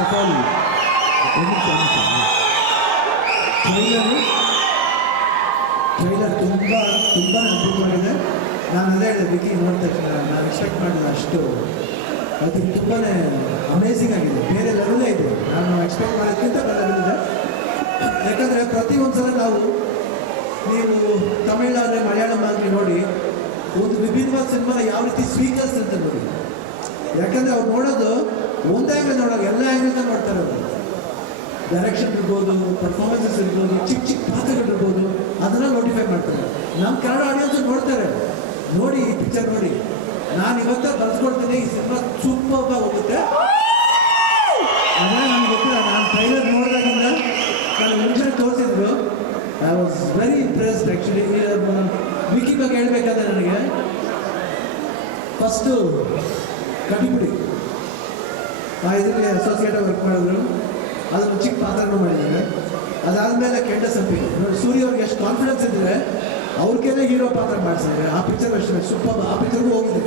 All trailer trailer ತುಂಬ ತುಂಬ improve ಮಾಡಿದೆ. ನಾನು ಅದೇ ಹೇಳಿದೆ ವಿಕಿ ನೋಡಿದ ತಕ್ಷಣ. ನಾನು ಎಕ್ಸ್ಪೆಕ್ಟ್ ಮಾಡಿಲ್ಲ ಅಷ್ಟು. ಅದು ತುಂಬಾ ಅಮೇಝಿಂಗ್ ಆಗಿದೆ. ಬೇರೆ ಲೆವೆಲೇ ಇದೆ. ನಾನು ಎಕ್ಸ್ಪೆಕ್ಟ್ ಮಾಡೋದಕ್ಕಿಂತ ಇದೆ. ಯಾಕಂದರೆ ಪ್ರತಿಯೊಂದು ಸಲ ನಾವು, ನೀವು ತಮಿಳಾದರೆ ಮಲಯಾಳಂ ಆಗಲಿ ನೋಡಿ, ಒಂದು ವಿಭಿನ್ನವಾದ ಸಿನಿಮಾ ಯಾವ ರೀತಿ ಸ್ವೀಕರಿಸ್ ಅಂತ ನೋಡಿ. ಯಾಕಂದರೆ ಅವ್ರು ನೋಡೋದು ಒಂದೇ ಆ್ಯಂಗಲ್ ನೋಡೋದು ಎಲ್ಲ ಆ್ಯಂಗಲ್ನ ನೋಡ್ತಾರೆ ಅವರು. ಡೈರೆಕ್ಷನ್ ಇರ್ಬೋದು ಪರ್ಫಾರ್ಮೆನ್ಸಸ್ ಇರ್ಬೋದು, ಚಿಕ್ಕ ಚಿಕ್ಕ ಪಾತ್ರಗಳು ಇರ್ಬೋದು ಅದನ್ನ ನೋಟಿಫೈ ಮಾಡ್ತಾರೆ. ನಮ್ಮ ಕನ್ನಡ ಆಡಿಯನ್ಸ್ ನೋಡ್ತಾರೆ. ನೋಡಿ ಈ ಪಿಕ್ಚರ್ ನೋಡಿ. ನಾನು ಇವತ್ತೇ ಬರೆಸ್ಕೊಡ್ತೀನಿ, ಈ ಸಿನಿಮಾ ಸೂಪರ್ ಹೋಗುತ್ತೆ. ಅದನ್ನ ನನಗೆ ಗೊತ್ತಿಲ್ಲ, ನಾನು ಟ್ರೈಲರ್ ನೋಡಿದಾಗಿಂದ ನಾನು ಮುಂಚೆ ತೋರಿಸಿದ್ರು. I was very impressed actually Vicky ಬಗ್ಗೆ ಹೇಳ್ಬೇಕಾದ್ರೆ ನನಗೆ. ಫಸ್ಟು ಆ ಇದರಲ್ಲಿ ಅಸೋಸಿಯೇಟ್ ವರ್ಕ್ ಮಾಡಿದ್ರು. ಅದನ್ನು ಚಿಕ್ಕ ಪಾತ್ರನೂ ಮಾಡಿದ್ದಾರೆ. ಅದಾದಮೇಲೆ ಕೆಂಡ ಸಂಪಿ ಸೂರ್ಯ ಅವ್ರಿಗೆ ಎಷ್ಟು ಕಾನ್ಫಿಡೆನ್ಸ್ ಇದ್ದರೆ ಅವ್ರಿಗೇನೆ ಹೀರೋ ಪಾತ್ರ ಮಾಡಿಸಿದ್ದಾರೆ. ಆ ಪಿಕ್ಚರ್ ಅಷ್ಟೇ. ಸೂಪರ್ ಆ ಪಿಕ್ಚರ್ಗೂ ಹೋಗಿದೆ.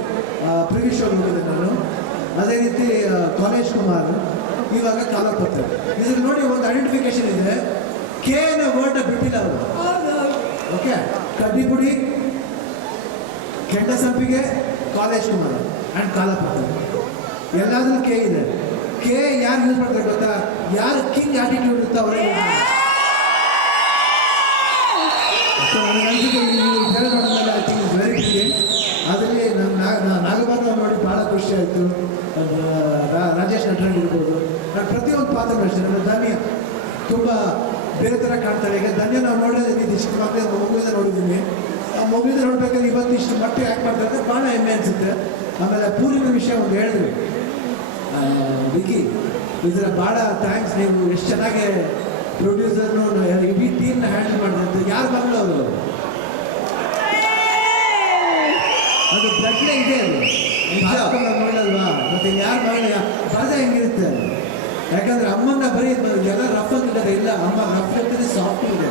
ಪ್ರಿವಿಯಸ್ ಶೋಗೆ ಹೋಗಿದೆ ನಾನು. ಅದೇ ರೀತಿ ಕಾಲೇಜ್ ಕುಮಾರ್ ಇವಾಗ ಕಾಲಪತ್ರ ಇದ್ರಲ್ಲಿ ನೋಡಿ, ಒಂದು ಐಡೆಂಟಿಫಿಕೇಶನ್ ಇದೆ. ಕೆ ಎನ್ ವರ್ಡ್ ಬಿಟ್ಟಿಲ್ಲ ಅವರು. ಓಕೆ? ಕಡ್ಡಿಪುಡಿ ಕೆಂಡ ಸಂಪಿಗೆ ಕಾಲೇಜ್ ಕುಮಾರ್. ಆ್ಯಂಡ್ ಕಾಲಪತ್ರ ಎಲ್ಲಾದ್ರೂ ಕೆ ಇದೆ. ಕೆ, ಯಾರು ಯೂಸ್ ಮಾಡ್ತಾರೆ ಗೊತ್ತಾ? ಯಾರು ಕಿಂಗ್ ಆಟಿಟ್ಯೂಡ್ ಇರ್ತಾವ್ರೆ ಅದರಲ್ಲಿ ನನ್ನ ನಾಗಭಾಗ ನೋಡಿ ಭಾಳ ಖುಷಿ ಆಯಿತು. ರಾಜೇಶ್ ನಟರಾಜ್ ಇರ್ಬೋದು. ನಾನು ಪ್ರತಿಯೊಂದು ಪಾತ್ರ ಅಷ್ಟೇ ನಮ್ಮ ಧನ್ಯ. ತುಂಬ ಬೇರೆ ಥರ ಕಾಣ್ತಾರೆ. ಈಗ ಧನ್ಯ ನಾವು ನೋಡೋದಿದ್ದು ಇಷ್ಟು ಮಕ್ಕಳಿಂದ ಮಗುವಿಂದ ನೋಡಿದ್ದೀನಿ. ಆ ಮಗುವಿಂದ ನೋಡ್ಬೇಕಾದ್ರೆ ಇವತ್ತು ಇಷ್ಟು ಮಟ್ಟಿಗೆ ಯಾಕೆ ಮಾಡ್ತಾರೆ ಭಾಳ ಹೆಮ್ಮೆ ಅನಿಸುತ್ತೆ. ಆಮೇಲೆ ಪೂರ್ವಿನ ವಿಷಯ ಒಂದು ಹೇಳಿದ್ವಿ ವಿಕಿ ಇದರ ಭಾಳ ಥ್ಯಾಂಕ್ಸ್ ನೀವು ಎಷ್ಟು ಚೆನ್ನಾಗಿ ಪ್ರೊಡ್ಯೂಸರ್ನು ಇಡೀ ಟೀಮ್ನ ಹ್ಯಾಂಡಲ್ ಮಾಡಿದ್ರು ಯಾರು ಮಗಳು ಅವರು? ಅದು ಪ್ರಜ್ಞೆ ಇದೆ ಅದು. ಮಗಳಲ್ವಾ ಮತ್ತೆ ಯಾರು ಮಗಳ ಪದ ಹೆಂಗಿರುತ್ತೆ? ಯಾಕಂದ್ರೆ ಅಮ್ಮನ್ನ ಬರೀ ಎಲ್ಲ ರಫ್ ಆಗಿದ್ದಾರೆ ಇಲ್ಲ ಅಮ್ಮ ರಫ್ ಇರ್ತದೆ ಸಾಫ್ಟ್ ಇದೆ.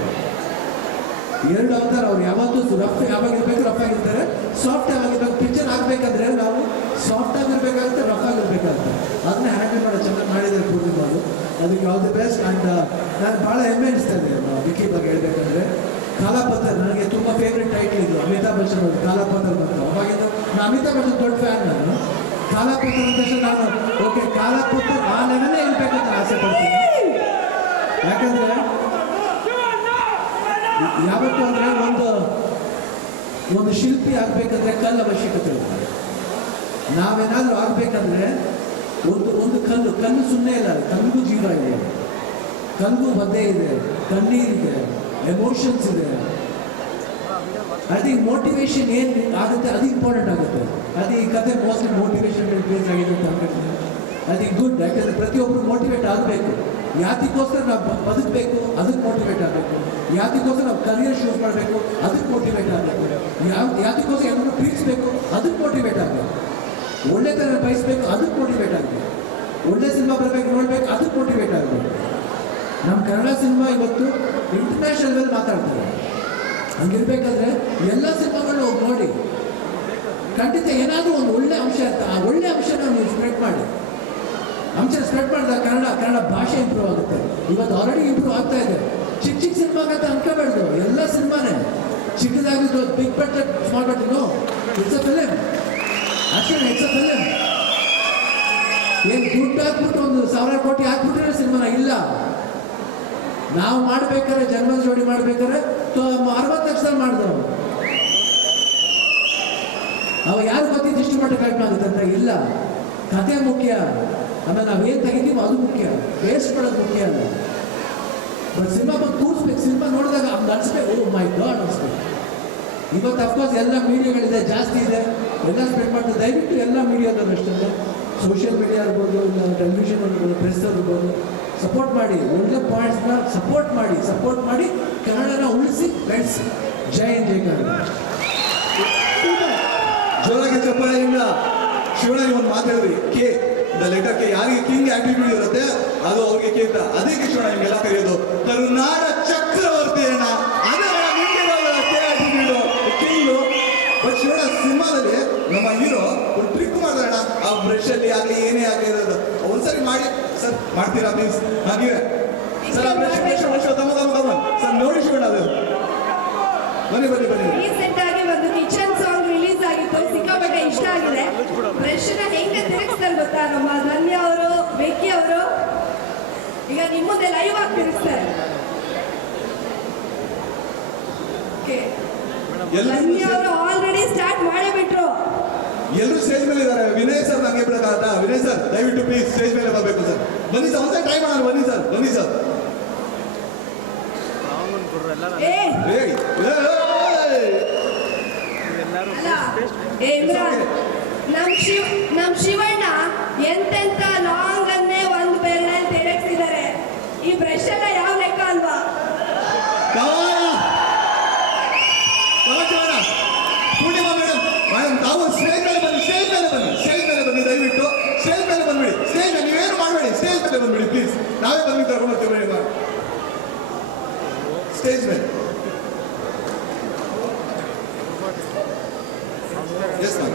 ಎರಡು ಅವತಾರ ಅವ್ರು. ಯಾವತ್ತೂ ರಫ್ ಯಾವಾಗ ಇರ್ಬೇಕು ರಫ್ ಆಗಿರ್ತಾರೆ. ಸಾಫ್ಟ್ ಯಾವಾಗ ಇರ್ಬೇಕು ಪಿಕ್ಚರ್ ಆಗ್ಬೇಕಂದ್ರೆ ನಾವು ಸಾಫ್ಟ್ ಆಗಿರ್ಬೇಕಾಗುತ್ತೆ ರಫ್ ಆಗಿರ್ಬೇಕಾಗುತ್ತೆ ಅದನ್ನ ಹ್ಯಾಂಡಲ್ ಮಾಡೋ ಚೆನ್ನಾಗಿ ಮಾಡಿದರೆ ಪೂರ್ತಿ ಮಾಡು ಅದಕ್ಕೆ ಆಲ್ ದಿ ಬೆಸ್ಟ್ ಆ್ಯಂಡ್ ನಾನು ಭಾಳ ಹೆಮ್ಮೆ ಅನಿಸ್ತಾ ಇದೆ ವಿಕಿ ಬಗ್ಗೆ ಹೇಳಬೇಕಂದ್ರೆ. ಕಾಲಾಪತ್ರ ನನಗೆ ತುಂಬ ಫೇವ್ರೆಟ್ ಟೈಟ್ಲ್ ಇದು, ಅಮಿತಾಬ್ ಬಚ್ಚನ್ ಅವರು ಕಾಲಾಪತ್ರ ಅವಾಗಿಂದ ನಾನು ಅಮಿತಾಬ್ ಬಚ್ಚನ್ ದೊಡ್ಡ ಫ್ಯಾನ್ ನಾನು. ಕಾಲಾಪತ್ರ ಅಂತ ನಾನು ಓಕೆ ಕಾಲಾಪತ್ರ ಆ ಲೆವೆಲೇ ಇರಬೇಕಂತ ಆಸೆ ಪಡ್ತೀನಿ. ಯಾಕಂದ್ರೆ, ಯಾವತ್ತು ಅಂದರೆ ಒಂದು ಒಂದು ಶಿಲ್ಪಿ ಆಗಬೇಕಂದ್ರೆ ಕಲ್ಲು ಅವಶ್ಯಕತೆ ಇರುತ್ತೆ. ನಾವೇನಾದ್ರೂ ಆಗ್ಬೇಕಂದ್ರೆ ಒಂದು ಒಂದು ಕಣ್ಣು ಕಣ್ಣು ಸುಮ್ಮನೆ ಇಲ್ಲ ಕಲ್ಲಿಗೂ ಜೀವ ಇದೆ. ಕಲ್ಲು ಬದ್ದೆ ಇದೆ. ಕಣ್ಣೀರಿದೆ ಎಮೋಷನ್ಸ್ ಇದೆ. ಐ ಥಿಂಕ್ ಮೋಟಿವೇಶನ್ ಏನು ಆಗುತ್ತೆ? ಅದು ಇಂಪಾರ್ಟೆಂಟ್ ಆಗುತ್ತೆ. ಅದು ಈ ಕತೆ ಮೋಸ್ಟ್ಲಿ ಮೋಟಿವೇಶನ್ ಬೇಸ್ ಆಗಿದೆ ಅಂತ ಐ ಥಿಂಕ್ ಗುಡ್ ಯಾಕಂದ್ರೆ ಪ್ರತಿಯೊಬ್ಬರು ಮೋಟಿವೇಟ್ ಆಗಬೇಕು. ಯಾತಿಗೋಸ್ಕರ ನಾವು ಬದುಕಬೇಕು, ಅದಕ್ಕೆ ಮೋಟಿವೇಟ್ ಆಗಬೇಕು. ಯಾತಿಗೋಸ್ಕರ ನಾವು ಕರಿಯರ್ ಶೂಸ್ ಮಾಡಬೇಕು, ಅದಕ್ಕೆ ಮೋಟಿವೇಟ್ ಆಗಬೇಕು. ಯಾವ, ಯಾತಿಗೋಸ್ಕರ ಎಲ್ಲರೂ ಪ್ರೀತಿಸಬೇಕು, ಅದಕ್ಕೆ ಮೋಟಿವೇಟ್ ಆಗಬೇಕು. ಒಳ್ಳೆತನ ಬಯಸ್ಬೇಕು, ಅದಕ್ಕೆ ಮೋಟಿವೇಟ್ ಆಗಬೇಕು ಒಳ್ಳೆ ಸಿನಿಮಾ ಬರಬೇಕು, ನೋಡ್ಬೇಕು, ಅದಕ್ಕೆ ಮೋಟಿವೇಟ್ ಆಗಬೇಕು ನಮ್ಮ ಕನ್ನಡ ಸಿನಿಮಾ ಇವತ್ತು ಇಂಟರ್ನ್ಯಾಷನಲ್ ಮಾತಾಡ್ತಾರೆ. ಹಂಗಿರ್ಬೇಕಾದ್ರೆ ಎಲ್ಲ ಸಿನಿಮಾಗಳನ್ನ ಹೋಗಿ ನೋಡಿ. ಖಂಡಿತ ಏನಾದರೂ ಒಂದು ಒಳ್ಳೆ ಅಂಶ ಇರ್ತ ಆ ಒಳ್ಳೆ ಅಂಶನ ನೀವು ಸ್ಪ್ರೆಡ್ ಮಾಡಿ. ಅಂಶ ಸ್ಪ್ರೆಡ್ ಮಾಡಿದಾಗ ಕನ್ನಡ ಕನ್ನಡ ಭಾಷೆ ಇಂಪ್ರೂವ್ ಆಗುತ್ತೆ. ಇವತ್ತು ಆಲ್ರೆಡಿ ಇಂಪ್ರೂವ್ ಆಗ್ತಾ ಇದೆ. ಚಿಕ್ಕ ಚಿಕ್ಕ ಸಿನಿಮಾಗಂತ ಅನ್ಕೋಬೇಡ್ದು. ಎಲ್ಲ ಸಿನಿಮಾನೇ. ಚಿಕ್ಕದಾಗಿದ್ದು big budget small budget no it's a ಅಷ್ಟೇ ಹೆಚ್ಚಲ್ಲ ಏನು ದುಡ್ಡು ಹಾಕ್ಬಿಟ್ಟು ಒಂದು ಸಾವಿರ ಕೋಟಿ ಹಾಕ್ಬಿಟ್ರೆ ಸಿನಿಮಾ ಇಲ್ಲ. ನಾವು ಮಾಡ್ಬೇಕಾದ್ರೆ ಜನ್ಮ ಜೋಡಿ ಮಾಡ್ಬೇಕಾದ್ರೆ ಅರವತ್ತು ಲಕ್ಷ ಮಾಡಿದ್ರು ಅವಾಗ ಯಾರು ಗೊತ್ತಿದ್ದು ಇಷ್ಟು ಮಟ್ಟ ಕಡಿಮೆ ಆಗುತ್ತೆ ಅಂತ? ಇಲ್ಲ. ಕತೆ ಮುಖ್ಯ. ಆಮೇಲೆ ಏನು ತೆಗಿತೀವೋ ಅದು ಮುಖ್ಯ. ವೇಸ್ಟ್ ಮಾಡೋದು ಮುಖ್ಯ ಅಲ್ಲ. ಬಟ್ ಸಿನಿಮಾ ಬಂದು ಕೂರಿಸ್ಬೇಕು. ಸಿನಿಮಾ ನೋಡಿದಾಗ ಹಂಗೆ ಅನಿಸ್ಬೇಕು, ಓ ಮೈ ಗಾಡ್ ಅನಿಸ್ಬೇಕು. ಇವತ್ತು ಅಫ್ಕೋರ್ಸ್ ಎಲ್ಲ ಮೀಡಿಯಾಗಳಿದೆ ಜಾಸ್ತಿ ಇದೆ. ಎಲ್ಲ ಸ್ಪ್ರೆಡ್ ಮಾಡ್ತಾರೆ. ದಯವಿಟ್ಟು ಎಲ್ಲ ಮೀಡಿಯಾದವರು ಅಷ್ಟೇ ಸೋಷಿಯಲ್ ಮೀಡಿಯಾ ಇರ್ಬೋದು ಟೆಲಿವಿಷನ್ ಇರ್ಬೋದು ಪ್ರೆಸ್ ಇರ್ಬೋದು ಸಪೋರ್ಟ್ ಮಾಡಿ. ಒಳ್ಳೆ ಪಾಯಿಂಟ್ಸ್ನ ಸಪೋರ್ಟ್ ಮಾಡಿ ಸಪೋರ್ಟ್ ಮಾಡಿ, ಕನ್ನಡನ ಉಳಿಸಿ ಬೆಳೆಸಿ ಜೈ ಜೈ ಕನ್ನಡ ಜೋರಾಗಿ ಚಪ್ಪಾಳೆಯಿಂದ ಶಿವಣ್ಣ ಒಂದು ಮಾತಾಡಿದ್ರಿ ಕೆ, ದ ಲೆಟರ್ ಕೆ, ಯಾರಿಗೆ ಕಿಂಗ್ ಆಟಿಟ್ಯೂಡ್ ಇರುತ್ತೆ, ಅದು ಅವ್ರಿಗೆ ಕೆ ಅಂತ. ಅದಕ್ಕೆ ಶಿವಣ್ಣ ಕರೆಯೋದು. ಕರುನಾಡ ಚಕ್ರವರ್ತಿ ಅಣ್ಣ ಅದೇ K attitude king but Shivanna ಸಿನಿಮಾದಲ್ಲಿ ನಮ್ಮ ಹೀರೋ ಒಂದು ಟ್ರಿಕ್ ಮಾಡ್ತಾರಣ್ಣ ಆ ಬ್ರಷ್ ಅಲ್ಲಿ ಆಗಲಿ ಏನೇ ಆಗಲಿ ಇರೋದು. ಒಂದ್ಸರಿ ಮಾಡಿ. ಸರ್ ಮಾಡ್ತೀರಾ ಪ್ಲೀಸ್ ಹಾಗೆ ಸರ್ ಸರ್ ನೋಡಿ ಶಿವಣ್ಣ ಅದು ಬನ್ನಿ ಬನ್ನಿ. ಬನ್ನಿ ರೀಸೆಂಟ್ ಆಗಿ ಒಂದು ಕಿಚನ್ ಸಾಂಗ್ ರಿಲೀಸ್ ಆಗಿತ್ತು. ಸಿಕ್ಕಾಪಟ್ಟೆ ಇಷ್ಟ ಆಗಿದೆ. ಹೆಂಗೆ ತಿರುಗಿಸ್ತಾರೆ ಗೊತ್ತಾ? ನಮ್ಮ ಧನ್ಯ ಅವರು ಬೆಕ್ಕಿ ಅವರು. ಈಗ ನಿಮ್ಮ ಮುಂದೆ ಲೈವ್ ಆಗಿ ತಿರುಗಿಸ್ತಾರೆ. ಓಕೆ ಧನ್ಯ ಅವರು ಆಲ್ರೆಡಿ ಸ್ಟಾರ್ಟ್ ಮಾಡೇ ಬಿಟ್ರು ಎಲ್ಲರೂ ಸ್ಟೇಜ್ ಮೇಲೆ ಇದ್ದಾರೆ ವಿನಯ್ ಸರ್ ನಂಗೆ ಬಿಡಕ್ಕಾಗತ್ತ ವಿನಯ್ ಸರ್ ದಯವಿಟ್ಟು ಪ್ಲೀಸ್ ಸ್ಟೇಜ್ ಮೇಲೆ ಬರಬೇಕು ಸರ್ ಬನ್ನಿ ಸರ್ ಒಂದೇ ಟ್ರೈ ಮಾಡೋಣ ಬನ್ನಿ ಸರ್ ಬನ್ನಿ ಸರ್ ನಮ್ ಶಿವಣ್ಣ ಎಂತೆಂತ ಲಾಂಗ್ ಅನ್ನೇ ಒಂದು ಬೆರಳಲ್ಲಿ ತಿರುಗಿಸಿದ್ದಾರೆ ಈ ಬ್ರಷ್ ಎಲ್ಲ ಯಾವ ಲೆಕ್ಕ ಅಲ್ವಾ ಕವಾಡ ಕವಾಡ ಪೂರ್ಣಿಮಾ ಮೇಡಮ್ ಮೇಡಮ್ ತಾವು ಸ್ಟೇಜ್ ಮೇಲೆ ಬನ್ನಿ ಸ್ಟೇಜ್ ಮೇಲೆ ಬನ್ನಿ ಸ್ಟೇಜ್ ಮೇಲೆ ಬನ್ನಿ ದಯವಿಟ್ಟು ಸ್ಟೇಜ್ ಮೇಲೆ ಬಂದ್ಬಿಡಿ ಸ್ಟೇಜ್ ಮೇಲೆ ನೀವೇನು ಮಾಡಬೇಡಿ ಸ್ಟೇಜ್ ಮೇಲೆ ಬಂದ್ಬಿಡಿ ಪ್ಲೀಸ್ ನಾವೇ ಬಂದು ಕರ್ಕೊಂಡು ಬರ್ತೀವಿ ಮೇಡಮ್ ಸ್ಟೇಜ್ ಮೇಲೆ yes ma'am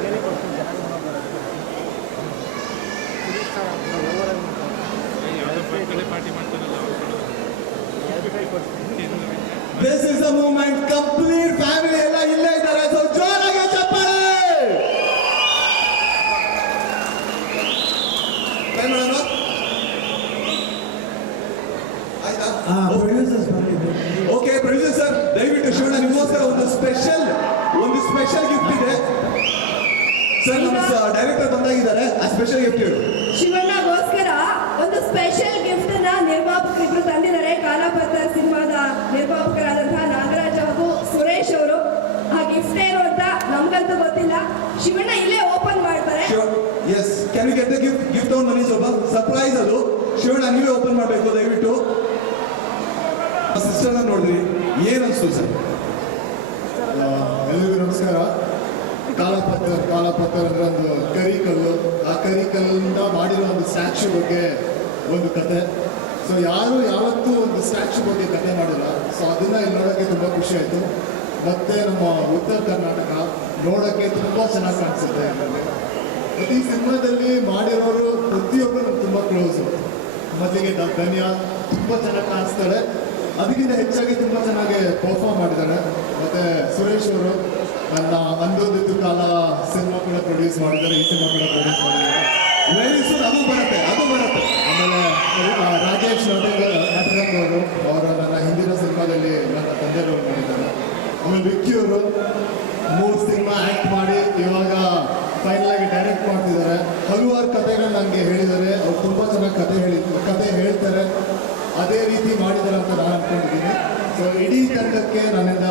this is a moment complete family ಎಲ್ಲ ಇಲ್ಲೇ ಇದ್ದಾರೆ ಸೊ ಜೋರಾಗಿ ಚಪ್ಪಾಳೆ Try ಮಾಡೋಣ? ಆಯ್ತಾ ಆ ಪ್ರೊಡ್ಯೂಸರ್ಸ್ ಬಂದಿದ್ದು ಓಕೆ ಪ್ರೊಡ್ಯೂಸರ್ ಸರ್ ದಯವಿಟ್ಟು ಶಿವಣ್ಣ ನಿಮಗೋಸ್ಕರ ಒಂದು ಸ್ಪೆಷಲ್ ಒಂದು ಸ್ಪೆಷಲ್ ಗಿಫ್ಟ್ ಇದೆ. ಸರ್ ನಮ್ಮ ಡೈರೆಕ್ಟರ್ ಬಂದಾಗಿದ್ದಾರೆ. ಆ ಸ್ಪೆಷಲ್ ಗಿಫ್ಟ್ ಹೇಳು. ಶಿವಣ್ಣಗೋಸ್ಕರ ಒಂದು ಸ್ಪೆಷಲ್ ಗಿಫ್ಟ್ನ ನಿರ್ಮಾಪಕರಿಬ್ರು ತಂದಿದ್ದಾರೆ. ಕಾಲಾಪತ್ರ ಸಿನಿಮಾದ ನಿರ್ಮಾಪಕರಾದಂತಹ ನಾಗರಾಜ್ ಹಾಗೂ ಸುರೇಶ್ ಅವರು. ಆ ಗಿಫ್ಟ್ ಏನು ಅಂತ ನಮ್ಗಂತೂ ಗೊತ್ತಿಲ್ಲ. ಶಿವಣ್ಣ ಇಲ್ಲೇ ಓಪನ್ ಮಾಡ್ತಾರೆ. Yes can you get the gift ಬನ್ನಿ ಸ್ವಲ್ಪ ಸರ್ಪ್ರೈಸ್ ಅದು. ಶಿವಣ್ಣ ನೀವೇ ಓಪನ್ ಮಾಡಬೇಕು ದಯವಿಟ್ಟು. ಸಿಸ್ಟರ್ ನೋಡಿದ್ರಿ ಏನ್ ಅನ್ಸ್ತು ಸರ್ ಆ, ಎಲ್ರಿಗೂ ಪತ್ತರ ಕಾಲಪತ್ರ ಕಾಲಪತ್ರ ಅಂದ್ರೆ ಒಂದು ಕರಿಕಲ್ಲು. ಆ ಕರಿಕಲ್ಲಿಂದ ಮಾಡಿರೋ ಒಂದು ಸ್ಟ್ಯಾಚ್ಯು ಬಗ್ಗೆ ಒಂದು ಕತೆ. ಸೊ ಯಾರು ಯಾವತ್ತೂ ಒಂದು ಸ್ಟ್ಯಾಚ್ಯು ಬಗ್ಗೆ ಕತೆ ಮಾಡಿಲ್ಲ. ಸೊ ಅದನ್ನ ಇಲ್ಲಿ ನೋಡೋಕ್ಕೆ ತುಂಬ ಖುಷಿ ಆಯ್ತು. ಮತ್ತೆ ನಮ್ಮ ಉತ್ತರ ಕರ್ನಾಟಕ ನೋಡೋಕ್ಕೆ ತುಂಬ ಚೆನ್ನಾಗಿ ಕಾಣಿಸುತ್ತೆ. ಪ್ರತಿ ಸಿನಿಮಾದಲ್ಲಿ ಮಾಡಿರೋರು ಪ್ರತಿಯೊಬ್ಬರು ತುಂಬ ಕ್ಲೋಸು ಮೊದಲಿಗೆ ಧನ್ಯ. ತುಂಬ ಚೆನ್ನಾಗಿ ಕಾಣಿಸ್ತಾಳೆ ಅದಕ್ಕಿಂತ ಹೆಚ್ಚಾಗಿ ತುಂಬ ಚೆನ್ನಾಗಿ ಪರ್ಫಾರ್ಮ್ ಮಾಡಿದ್ದಾಳೆ ಮತ್ತು ಸುರೇಶ್ ಅವರು ನನ್ನ ಅಂದೊಂದಿದ್ದು ಕಾಲ ಸಿನಿಮಾ ಕೂಡ ಪ್ರೊಡ್ಯೂಸ್ ಮಾಡಿದ್ದಾರೆ, ಈ ಸಿನಿಮಾ ಕೂಡ ಪ್ರೊಡ್ಯೂಸ್ ಮಾಡಿದ್ದಾರೆ. ವೆರಿ ಸೂನ್ ಅದು ಬರುತ್ತೆ ಅದು ಬರುತ್ತೆ. ಆಮೇಲೆ ರಾಜೇಶ್ ನಟರಂಗ್ ಅವರು ಅವರು ನನ್ನ ಹಿಂದಿನ ಸಿನಿಮಾದಲ್ಲಿ ನನ್ನ ತಂದೆ ರೋಲ್ ಮಾಡಿದ್ದಾರೆ. ಆಮೇಲೆ ವಿಕ್ಕಿ ಅವರು ಮೂರು ಸಿನಿಮಾ ಆ್ಯಕ್ಟ್ ಮಾಡಿ ಇವಾಗ ಫೈನಲ್ ಆಗಿ ಡೈರೆಕ್ಟ್ ಮಾಡ್ತಿದ್ದಾರೆ. ಹಲವಾರು ಕಥೆಗಳು ನನಗೆ ಹೇಳಿದ್ದಾರೆ. ಅವ್ರು ತುಂಬ ಚೆನ್ನಾಗಿ ಕತೆ ಹೇಳಿ ಕತೆ ಹೇಳ್ತಾರೆ. ಅದೇ ರೀತಿ ಮಾಡಿದ್ದಾರೆ ಅಂತ ನಾನು ಅನ್ಕೊಂಡಿದ್ದೀನಿ. ಸೊ ಇಡೀ ತಂಡಕ್ಕೆ ನನ್ನಿಂದ